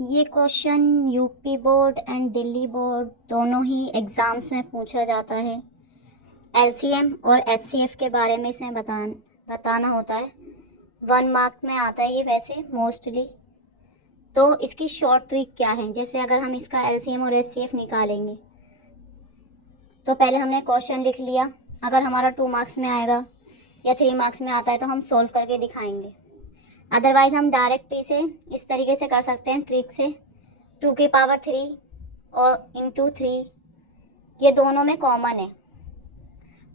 ये question UP board and Delhi board दोनों ही exams में पूछा जाता है। एलसीएम और एचसीएफ के बारे में इसमें बताना होता है। 1 मार्क में आता है ये वैसे मोस्टली। तो इसकी शॉर्ट ट्रिक क्या है, जैसे अगर हम इसका एलसीएम और एचसीएफ निकालेंगे तो पहले हमने क्वेश्चन लिख लिया। अगर हमारा 2 मार्क्स में आएगा या 3 मार्क्स में आता है तो हम सोल्व करके दिखाएंगे। अदरवाइज़ हम डायरेक्ट इसे इस तरीके से कर सकते हैं ट्रिक से, 2 की पावर 3 और इंटू 3, ये दोनों में कॉमन है।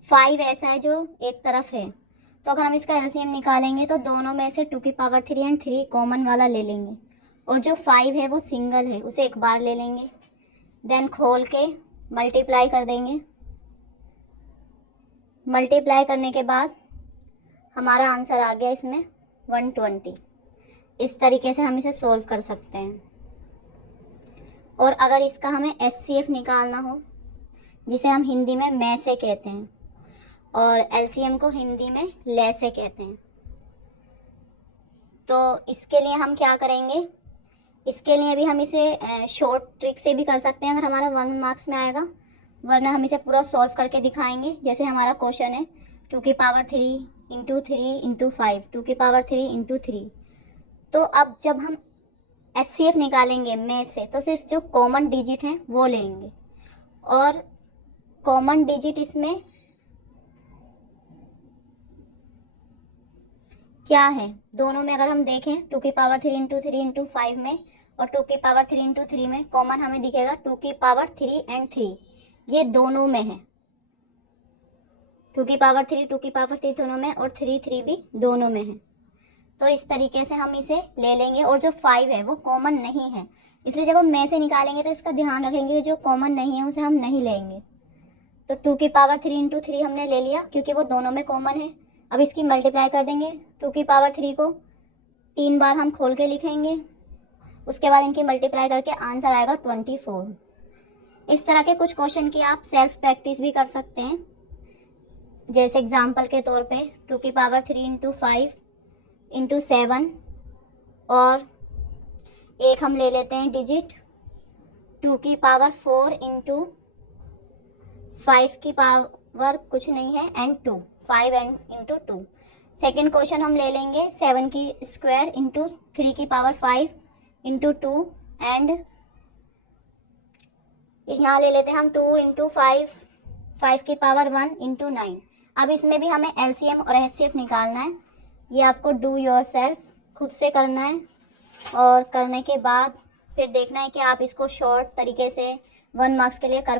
5 ऐसा है जो एक तरफ है, तो अगर हम इसका एलसीएम निकालेंगे तो दोनों में से 2 की पावर 3 एंड 3 कॉमन वाला ले लेंगे, और जो 5 है वो सिंगल है, उसे एक बार ले लेंगे। देन खोल के मल्टीप्लाई कर देंगे। मल्टीप्लाई करने के बाद हमारा आंसर आ गया इसमें 120। इस तरीके से हम इसे सोल्व कर सकते हैं। और अगर इसका हमें एचसीएफ निकालना हो, जिसे हम हिंदी में मैं से कहते हैं, और एलसीएम को हिंदी में ले से कहते हैं, तो इसके लिए हम क्या करेंगे, इसके लिए भी हम इसे शॉर्ट ट्रिक से भी कर सकते हैं अगर हमारा 1 मार्क्स में आएगा, वरना हम इसे पूरा सॉल्व करके दिखाएंगे। जैसे हमारा क्वेश्चन है 2 की पावर 3 इंटू 3 इंटू 5, 2 की पावर 3 इंटू 3। तो अब जब हम एचसीएफ निकालेंगे में से, तो सिर्फ जो कॉमन डिजिट हैं वो लेंगे, और कॉमन डिजिट इसमें क्या है, दोनों में अगर हम देखें 2 की पावर 3 इंटू 3 इंटू 5 में और 2 की पावर 3 इंटू 3 में कॉमन हमें दिखेगा 2 की पावर 3 एंड 3, ये दोनों में है। 2 की पावर 3 2 की पावर 3 दोनों में, और 3 3 भी दोनों में है। तो इस तरीके से हम इसे ले लेंगे, और जो 5 है वो कॉमन नहीं है, इसलिए जब हम में से निकालेंगे तो इसका ध्यान रखेंगे जो कॉमन नहीं है उसे हम नहीं लेंगे। तो 2 की पावर 3 इंटू 3 हमने ले लिया क्योंकि वो दोनों में कॉमन है। अब इसकी मल्टीप्लाई कर देंगे, 2 की पावर 3 को 3 बार हम खोल के लिखेंगे, उसके बाद इनकी मल्टीप्लाई करके आंसर आएगा 24। इस तरह के कुछ क्वेश्चन की आप सेल्फ प्रैक्टिस भी कर सकते हैं। जैसे एग्जाम्पल के तौर पे 2 की पावर 3 इंटू 5 इंटू 7, और एक हम ले लेते हैं डिजिट 2 की पावर 4 इंटू 5 की पावर कुछ नहीं है and 2, 5 and into 2। Second question हम ले लेंगे 7 की स्क्वायर इंटू 3 की पावर 5 इंटू 2, एंड यहाँ ले लेते हैं हम 2 इंटू 5 की पावर 1 इंटू 9। अब इसमें भी हमें एलसीएम और एचसीएफ निकालना है। ये आपको डू योर सेल्फ खुद से करना है, और करने के बाद फिर देखना है कि आप इसको शॉर्ट तरीके से 1 मार्क्स के लिए कर